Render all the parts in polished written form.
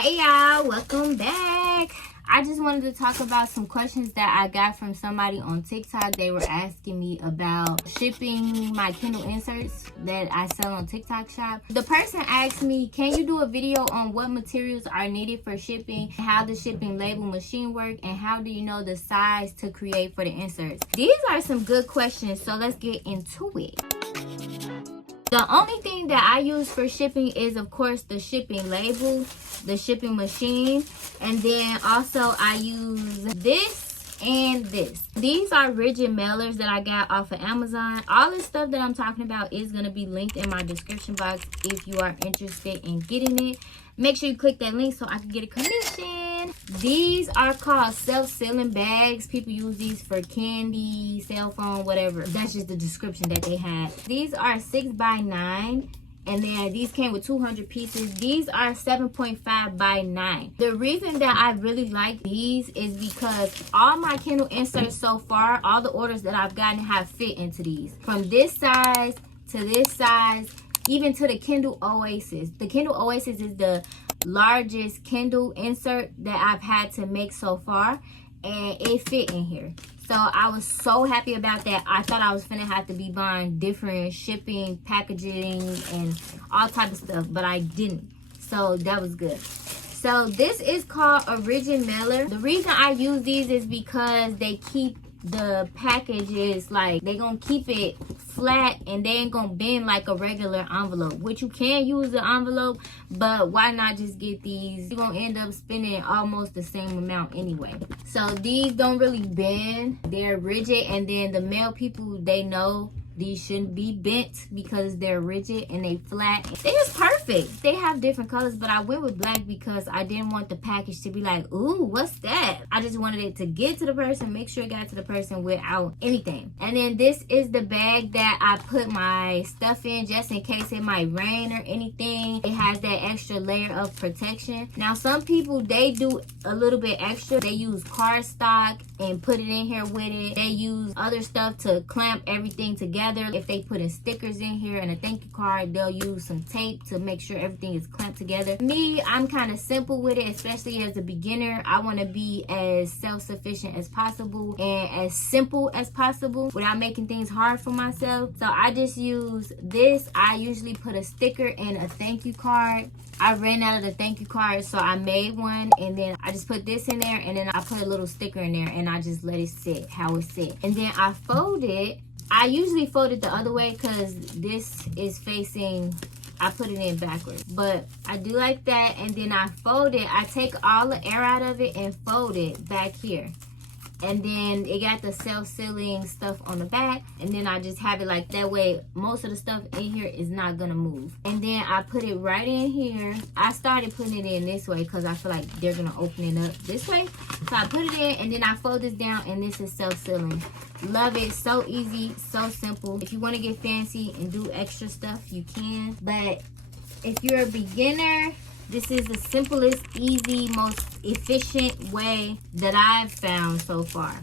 Hey y'all, welcome back. I just wanted to talk about some questions that I got from somebody on TikTok. They were asking me about shipping my Kindle inserts that I sell on TikTok shop. The person asked me, can you do a video on what materials are needed for shipping, how the shipping label machine work, and how do you know the size to create for the inserts? These are some good questions, so let's get into it. The only thing that I use for shipping is, of course, the shipping label, the shipping machine, and then also I use this and this. These are rigid mailers that I got off of Amazon. All this stuff that I'm talking about is going to be linked in my description box if you are interested in getting it. Make sure you click that link so I can get a commission. These are called self-sealing bags. People use these for candy, cell phone, whatever. That's just the description that they had. These are 6x9. And then these came with 200 pieces. These are 7.5 by 9. The reason that I really like these is because all my Kindle inserts so far, all the orders that I've gotten have fit into these. From this size to this size, even to the Kindle Oasis. The Kindle Oasis is the largest Kindle insert that I've had to make so far. And it fit in here. So I was so happy about that. I thought I was finna have to be buying different shipping, packaging, and all type of stuff, but I didn't. So that was good. So this is called a rigid mailer. The reason I use these is because they keep the packages, like they gonna keep it flat and they ain't gonna bend like a regular envelope, which you can use the envelope, but why not just get these? You're gonna end up spending almost the same amount anyway. So these don't really bend, they're rigid, and then the mail people, they know these shouldn't be bent because they're rigid and they flat. They're just perfect. They have different colors, but I went with black because I didn't want the package to be like, ooh, what's that? I just wanted it to get to the person, make sure it got to the person without anything. And then this is the bag that I put my stuff in just in case it might rain or anything. It has that extra layer of protection. Now, some people, they do a little bit extra. They use cardstock and put it in here with it. They use other stuff to clamp everything together. If they put in stickers in here and a thank you card, they'll use some tape to make sure everything is clamped together. Me, I'm kind of simple with it, especially as a beginner. I want to be as self-sufficient as possible and as simple as possible without making things hard for myself. So I just use this. I usually put a sticker and a thank you card. I ran out of the thank you card, so I made one, and then I just put this in there, and then I put a little sticker in there, and I just let it sit how it sit. And then I fold it. I usually fold it the other way because this is facing, I put it in backwards. But I do like that, and then I fold it. I take all the air out of it and fold it back here. And then it got the self-sealing stuff on the back. And then I just have it like that way. Most of the stuff in here is not gonna move. And then I put it right in here. I started putting it in this way because I feel like they're gonna open it up this way. So I put it in and then I fold this down, and this is self-sealing. Love it. So easy, so simple. If you want to get fancy and do extra stuff, you can. But if you're a beginner, this is the simplest, easy, most efficient way that I've found so far.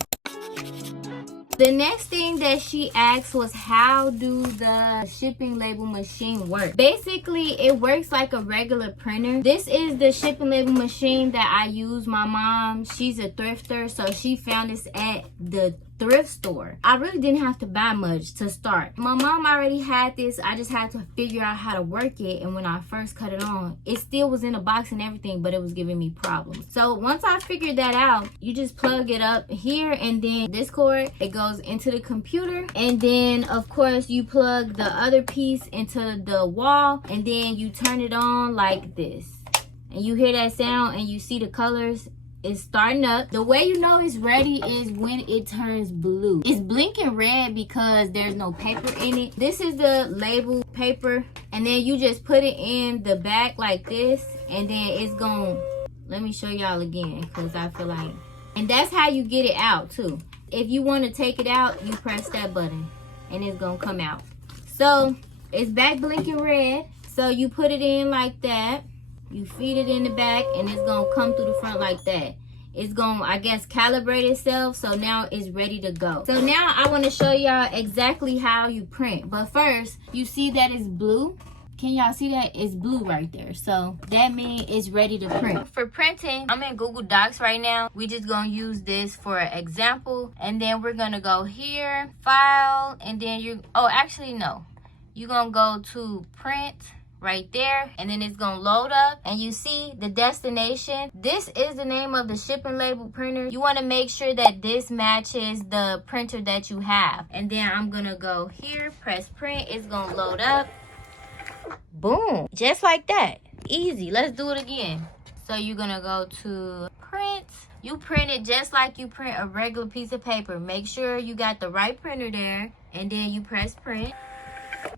The next thing that she asked was, how do the shipping label machine work? Basically, it works like a regular printer. This is the shipping label machine that I use. My mom, she's a thrifter, so she found this at the thrift store. I really didn't have to buy much to start. My mom already had this. I just had to figure out how to work it, and when I first cut it on, it still was in a box and everything, but it was giving me problems. So once I figured that out, you just plug it up here, and then this cord, it goes into the computer, and then of course you plug the other piece into the wall, and then you turn it on like this, and you hear that sound and you see the colors. It's starting up. The way you know it's ready is when it turns blue. It's blinking red because there's no paper in it. This is the label paper, and then you just put it in the back like this, and then it's gonna, let me show y'all again because I feel like, and that's how you get it out too. If you want to take it out, you press that button and it's gonna come out. So it's back blinking red. So you put it in like that. You feed it in the back, and it's gonna come through the front like that. It's gonna, I guess, calibrate itself, so now it's ready to go. So now I want to show y'all exactly how you print. But first, you see that it's blue. Can y'all see that? It's blue right there. So that means it's ready to print. For printing, I'm in Google Docs right now. We just gonna use this for an example. And then we're gonna go here, file, and then you're gonna go to print right there, and then it's gonna load up, and you see the destination. This is the name of the shipping label printer. You want to make sure that this matches the printer that you have. And then I'm gonna go here, press print. It's gonna load up. Boom, just like that. Easy. Let's do it again. So you're gonna go to print. You print it just like you print a regular piece of paper. Make sure you got the right printer there, and then you press print,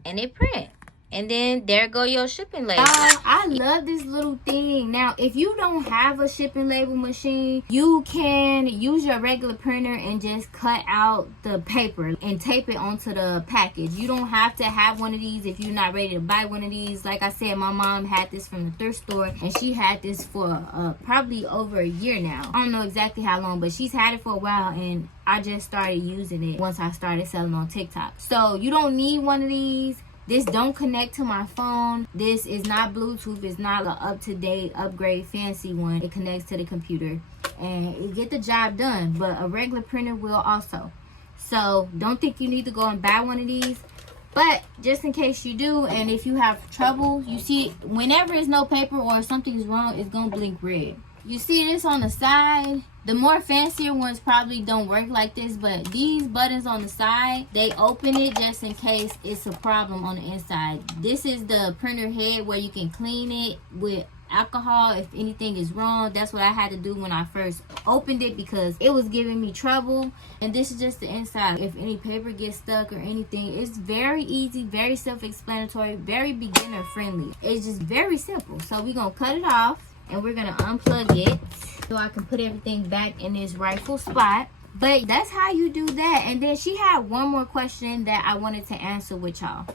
and it print. And then there go your shipping label. I love this little thing. Now, if you don't have a shipping label machine, you can use your regular printer and just cut out the paper and tape it onto the package. You don't have to have one of these if you're not ready to buy one of these. Like I said, my mom had this from the thrift store, and she had this for probably over a year now. I don't know exactly how long, but she's had it for a while, and I just started using it once I started selling on TikTok. So you don't need one of these. This don't connect to my phone. This is not Bluetooth. It's not an up-to-date, upgrade, fancy one. It connects to the computer and it get the job done. But a regular printer will also. So don't think you need to go and buy one of these. But just in case you do, and if you have trouble, you see whenever it's no paper or something's wrong, it's gonna blink red. You see this on the side. The more fancier ones probably don't work like this, but these buttons on the side, they open it just in case it's a problem on the inside. This is the printer head where you can clean it with alcohol if anything is wrong. That's what I had to do when I first opened it because it was giving me trouble. And this is just the inside. If any paper gets stuck or anything, it's very easy, very self-explanatory, very beginner friendly. It's just very simple. So we're gonna cut it off and we're gonna unplug it so I can put everything back in its rightful spot. But that's how you do that. And then she had one more question that I wanted to answer with y'all.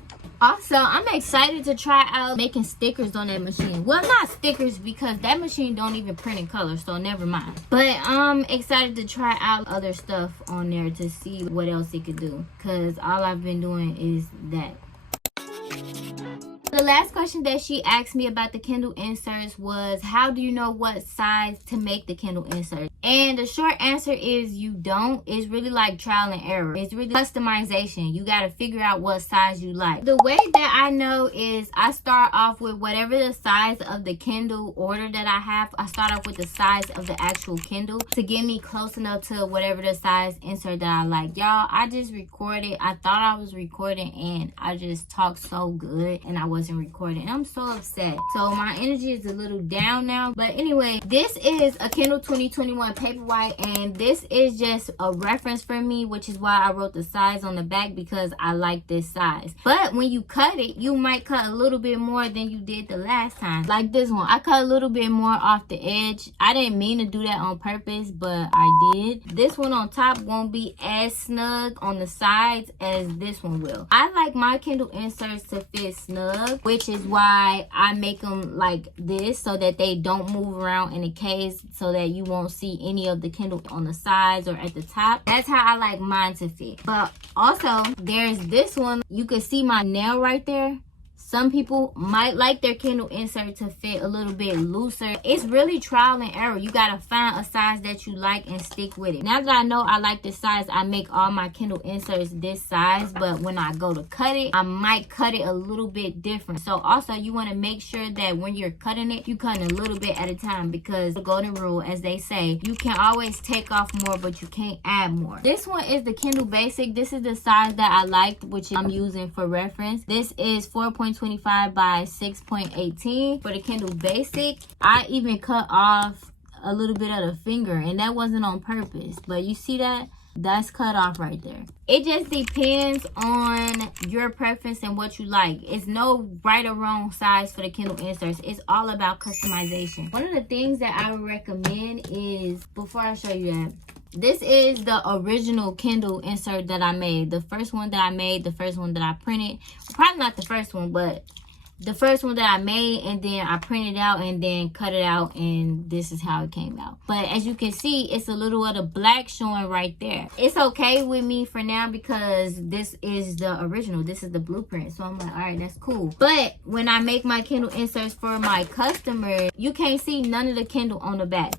Also, I'm excited to try out making stickers on that machine. Well, not stickers because that machine don't even print in color, so never mind. But I'm excited to try out other stuff on there to see what else it could do, because all I've been doing is that. The last question that she asked me about the Kindle inserts was, how do you know what size to make the Kindle insert? And the short answer is you don't. It's really like trial and error. It's really customization. You got to figure out what size you like. The way that I know is I start off with whatever the size of the Kindle order that I have. I start off with the size of the actual Kindle to get me close enough to whatever the size insert that I like. Y'all, I just recorded. I thought I was recording and I just talked so good and I wasn't recording. I'm so upset. So my energy is a little down now. But anyway, this is a Kindle 2021 Paperwhite, and this is just a reference for me, which is why I wrote the size on the back, because I like this size. But when you cut it, you might cut a little bit more than you did the last time. Like this one, I cut a little bit more off the edge. I didn't mean to do that on purpose, but I did. This one on top won't be as snug on the sides as this one will. I like my Kindle inserts to fit snug, which is why I make them like this so that they don't move around in the case, so that you won't see any of the Kindle on the sides or at the top. That's how I like mine to fit. But also there's this one. You can see my nail right there. Some people might like their Kindle insert to fit a little bit looser. It's really trial and error. You gotta find a size that you like and stick with it. Now that I know I like this size, I make all my Kindle inserts this size, but when I go to cut it, I might cut it a little bit different. So also you wanna make sure that when you're cutting it, you cut a little bit at a time, because the golden rule, as they say, you can always take off more, but you can't add more. This one is the Kindle Basic. This is the size that I liked, which I'm using for reference. This is 4.25 by 6.18 for the Kindle Basic. I even cut off a little bit of the finger, and that wasn't on purpose, but you see that? That's cut off right there. It just depends on your preference and what you like. It's no right or wrong size for the Kindle inserts. It's all about customization. One of the things that I would recommend is, before I show you that, this is the original Kindle insert that I made. The first one that I made, the first one that I printed. Probably not the first one, but the first one that I made, and then I printed out and then cut it out, and this is how it came out. But as you can see, it's a little of the black showing right there. It's okay with me for now because this is the original. This is the blueprint. So I'm like, all right, that's cool. But when I make my Kindle inserts for my customers, you can't see none of the Kindle on the back.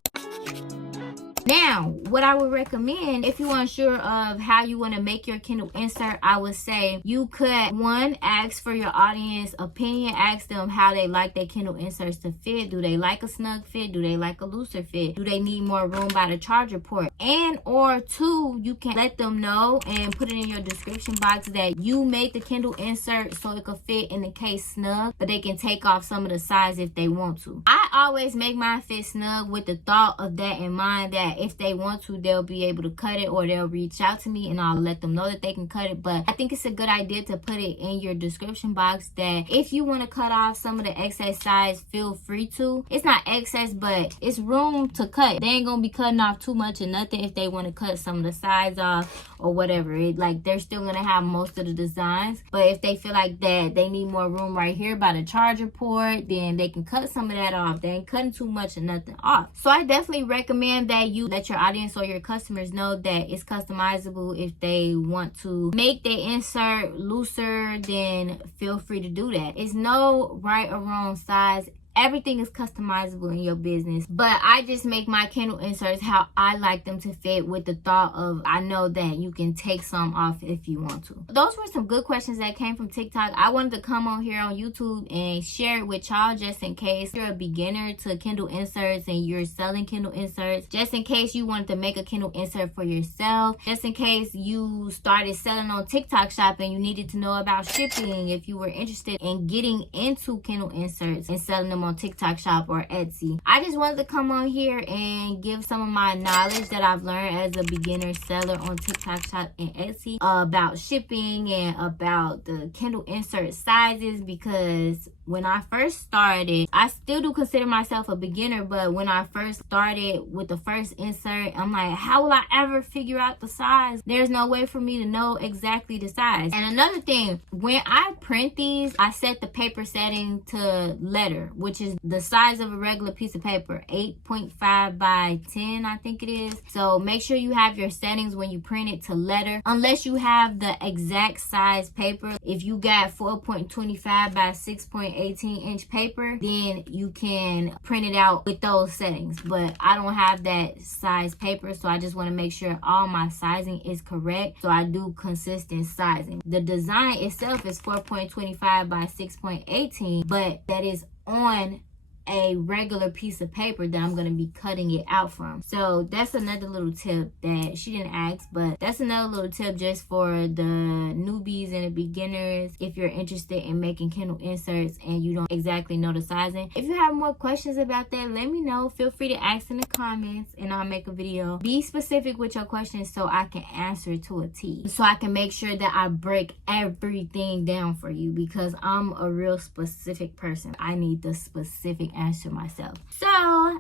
Now, what I would recommend, if you're unsure of how you want to make your Kindle insert, I would say you could, one, ask for your audience opinion. Ask them how they like their Kindle inserts to fit. Do they like a snug fit? Do they like a looser fit? Do they need more room by the charger port? And or two, you can let them know and put it in your description box that you made the Kindle insert so it could fit in the case snug, but they can take off some of the size if they want to. I always make mine fit snug with the thought of that in mind, that if they want to, they'll be able to cut it, or they'll reach out to me and I'll let them know that they can cut it. But I think it's a good idea to put it in your description box that if you want to cut off some of the excess size, feel free to. It's not excess, but it's room to cut. They ain't gonna be cutting off too much or nothing if they want to cut some of the sides off or whatever. They're still gonna have most of the designs, but if they feel like that they need more room right here by the charger port, then they can cut some of that off. They ain't cutting too much or nothing off. So I definitely recommend that you let your audience or your customers know that it's customizable. If they want to make the insert looser, then feel free to do that. It's no right or wrong size. Everything is customizable in your business, but I just make my Kindle inserts how I like them to fit, with the thought of I know that you can take some off if you want to. Those were some good questions that came from TikTok. I wanted to come on here on YouTube and share it with y'all just in case you're a beginner to Kindle inserts and you're selling Kindle inserts, just in case you wanted to make a Kindle insert for yourself, just in case you started selling on TikTok Shop and you needed to know about shipping, if you were interested in getting into Kindle inserts and selling them on TikTok Shop or Etsy. I just wanted to come on here and give some of my knowledge that I've learned as a beginner seller on TikTok Shop and Etsy about shipping and about the Kindle insert sizes, because when I first started, I still do consider myself a beginner, but when I first started with the first insert, I'm like, how will I ever figure out the size? There's no way for me to know exactly the size. And another thing, when I print these, I set the paper setting to letter, which is the size of a regular piece of paper, 8.5 by 10, I think it is. So make sure you have your settings when you print it to letter, unless you have the exact size paper. If you got 4.25 by 6.18-inch paper, then you can print it out with those settings. But I don't have that size paper, so I just want to make sure all my sizing is correct. So I do consistent sizing. The design itself is 4.25 by 6.18, but that is on a regular piece of paper that I'm going to be cutting it out from. So that's another little tip that she didn't ask, but that's another little tip just for the newbies and the beginners. If you're interested in making Kindle inserts and you don't exactly know the sizing, if you have more questions about that, let me know. Feel free to ask in the comments and I'll make a video. Be specific with your questions so I can answer it to a T, so I can make sure that I break everything down for you, because I'm a real specific person. I need the specific answer myself. So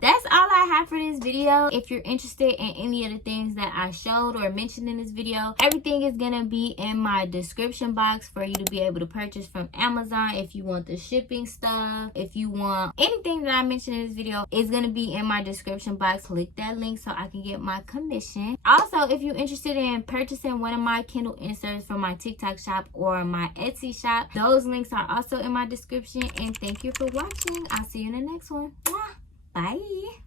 that's all I have for this video. If you're interested in any of the things that I showed or mentioned in this video, everything is gonna be in my description box for you to be able to purchase from Amazon. If you want the shipping stuff, if you want anything that I mentioned in this video, it's gonna be in my description box. Click that link so I can get my commission. Also, if you're interested in purchasing one of my Kindle inserts from my TikTok shop or my Etsy shop, those links are also in my description. And thank you for watching. I'll see you in the next one. Bye.